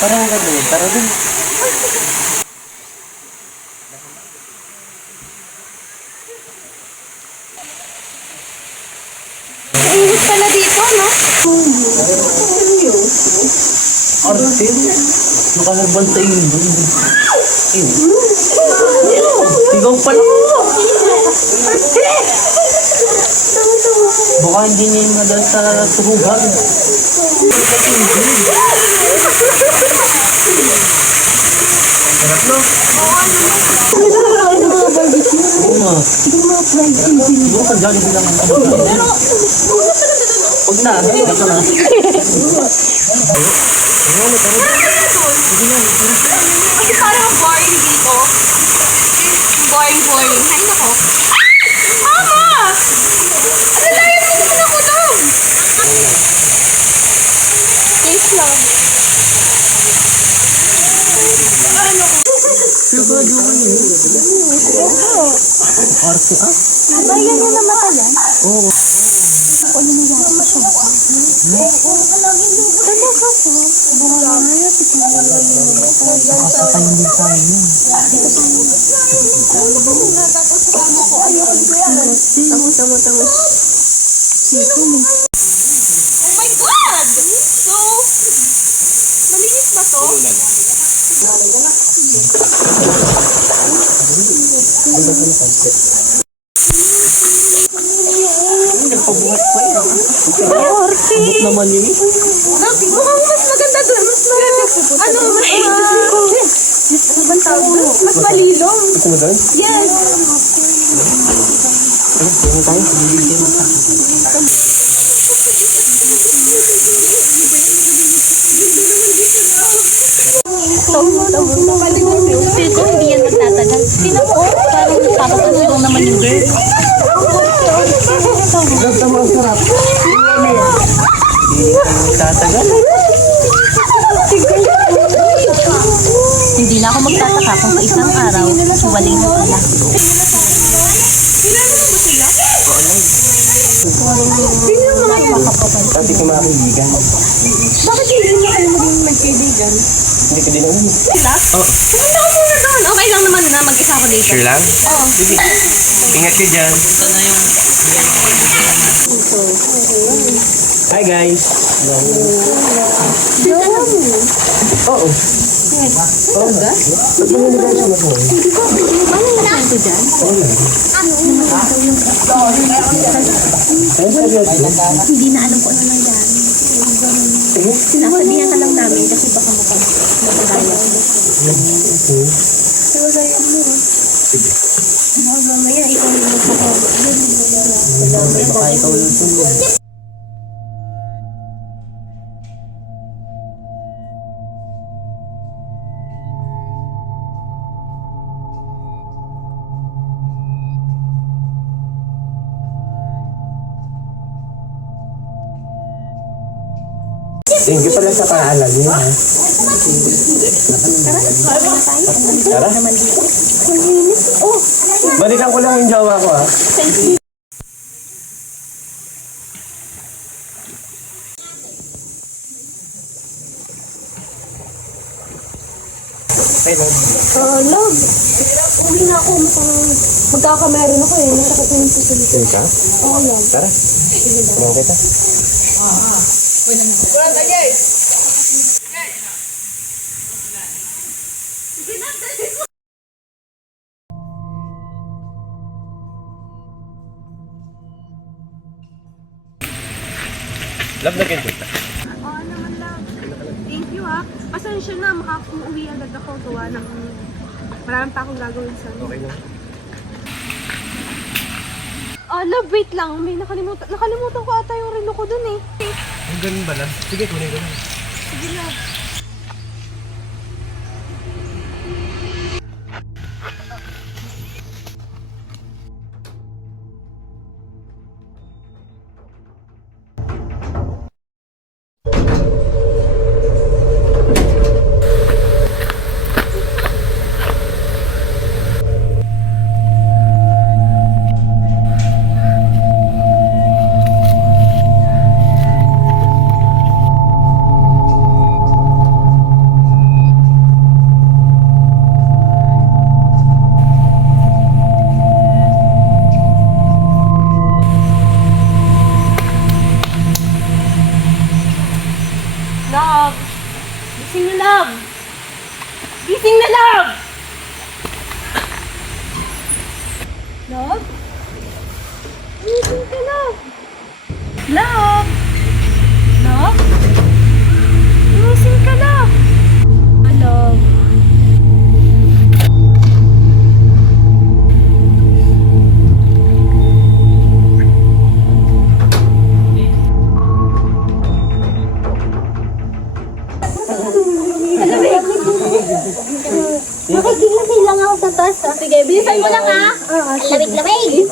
Parang gano'n. Tara dun. Init pala dito, no? Arte. Nakanagbantay yun. Ikaw pala. Baka hindi niya yung madal sa tuhugan. Sarap no? Oo nga. Siguro pag Jollibee lang ang huwag na. Huwag ka na. Kasi parang boring dito. Boring. Ay, nako. Mama! Ano na yun? Ano na ko to? Taste lang. Ano ko? Arte ah? Bayan niya na mata yan? Oo. Ano na yan? Talaga po. Nakasakay din tayo yun. Tama. Oh my God! So, malinis ba to? Nagpabuhat pa yun. Arte! Abot naman yun eh. Mukhang mas maganda doon. Mas mas malilong. Gusto mo doon? Yes. Ayun, tingin tayo. Bibigyan mo sa akin. Feel ko hindi yan magtatagal. Tingnan mo, parang napapatulong naman yung girl. Ang sarap. Hindi kami tatagal. Hindi na ako magtataka kung sa isang araw, hiwalay na sila. Dati ko mga kaibigan. Bakit hindi na kayo maging magkaibigan? Hindi ko din alam. Sila? Oo. Pumunta ko muna doon. Okay lang naman na mag-isa ako dito. Sure lang? Oo. Sige. Ingat ka dyan. Ito na yung... Hi guys. Oo. Oo nga. Ba't mo nilagay siya mo? Ano yung nato dyan? Ayun, seryoso. Hindi na alam ko ano nangyari. Sinasabihan ka lang namin kasi baka magkagaya. Okay. Kagaya mo. Sige. Mamaya ikaw yung magkakagaya. Baka ikaw yung sunod. Thank you pala sa paalala niyo. Tara. Oh, Balikan ko lang yung jowa ko ha. thank you. Love. Uwi na ako. Magkakameron ako eh. Masakit na yung pusilito. Sige ka? Oo, yan. Tara. Tingnan kita. Love na ganito. Oo naman lang. Thank you ha. Pasensya na, makaka-uwi agad ako. Gawa ng marami pa akong gagawin sa Okay na. Love, wait lang. May nakalimutan ko ata yung relo ko dun eh. Ang ganun ba lang? Sige, kunin ko lang. Sige love. Gising na, love! Gising na, love! Love? Gising ka, love! Love? Love? Gising ka, love! Love? Makikigising lang ako sa taas. Sige, bilisan mo lang ha! Oo, lamig-lamig.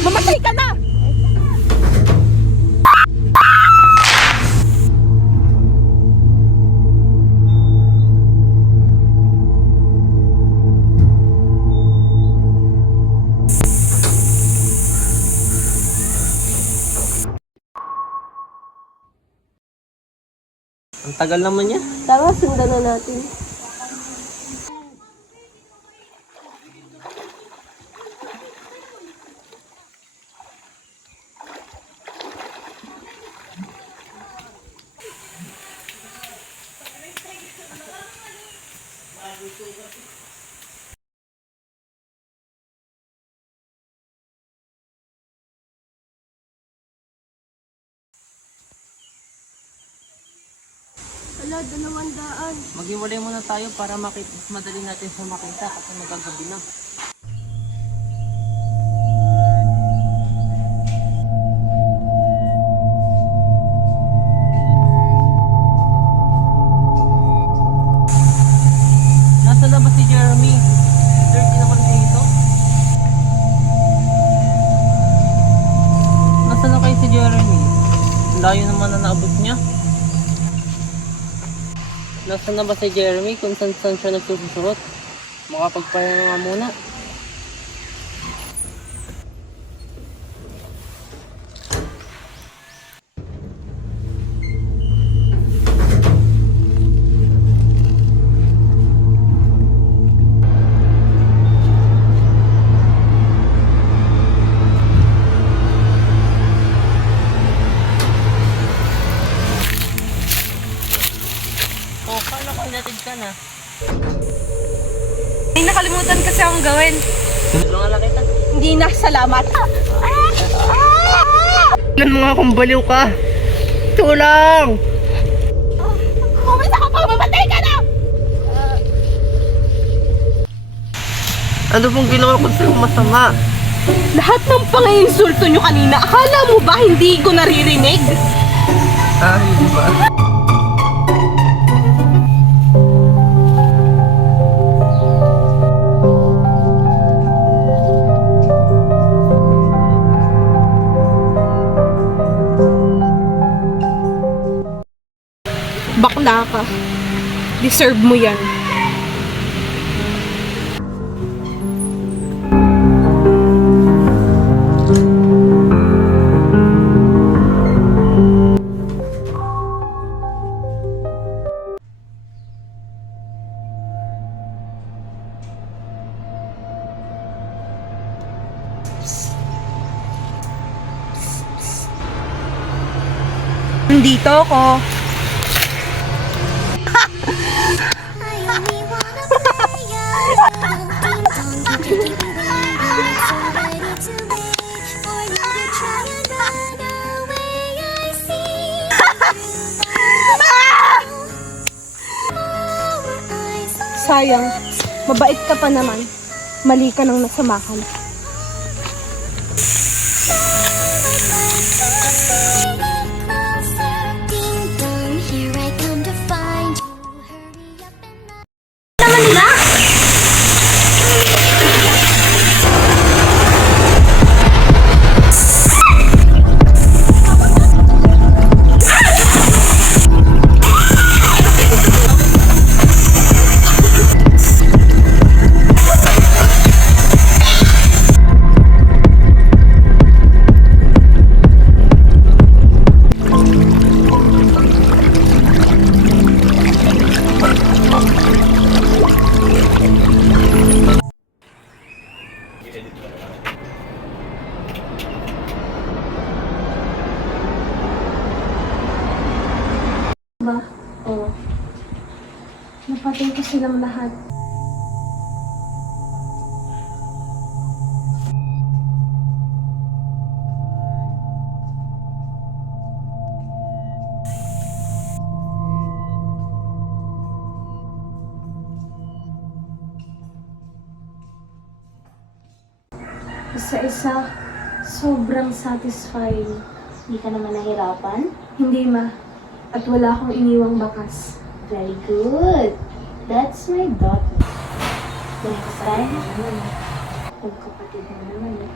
Mamatay ka na! Ang tagal naman niya. Tara, sundan na natin. Wala, 200. Maghiwalay muna tayo para madali natin siya makita kasi magagabi na. Nasa labas si Jeremy. Dirty naman dito. Nasa na kayo si Jeremy? Ang layo naman na naabot niya. Nasaan na ba si Jeremy kung saan siya nagsusuot? Makapagpahinga nga muna. Oh, paano ko inatid ka na? May nakalimutan kasi akong gawin. Tulungan lang kita. Hindi na, salamat. Tignan mo nga kung baliw ka. Tulang! Kumisa ka pa, mamatay ka na! Ano pong ginawa ko sa'yo masama? Lahat ng pang-insulto nyo kanina, akala mo ba hindi ko naririnig? Hindi ba? Bakla ka. Deserve mo yan. Nandito ako. Sayang, mabait ka pa naman. Mali ka nang nasamahan. Naman nila? Ba? Oo. Napatay ko silang lahat. Isa-isa, sobrang satisfying. Hindi ka naman nahirapan? Hindi ma. At wala akong iniwang bakas. Very good. That's my daughter. Next time, magkapatid mo naman eh.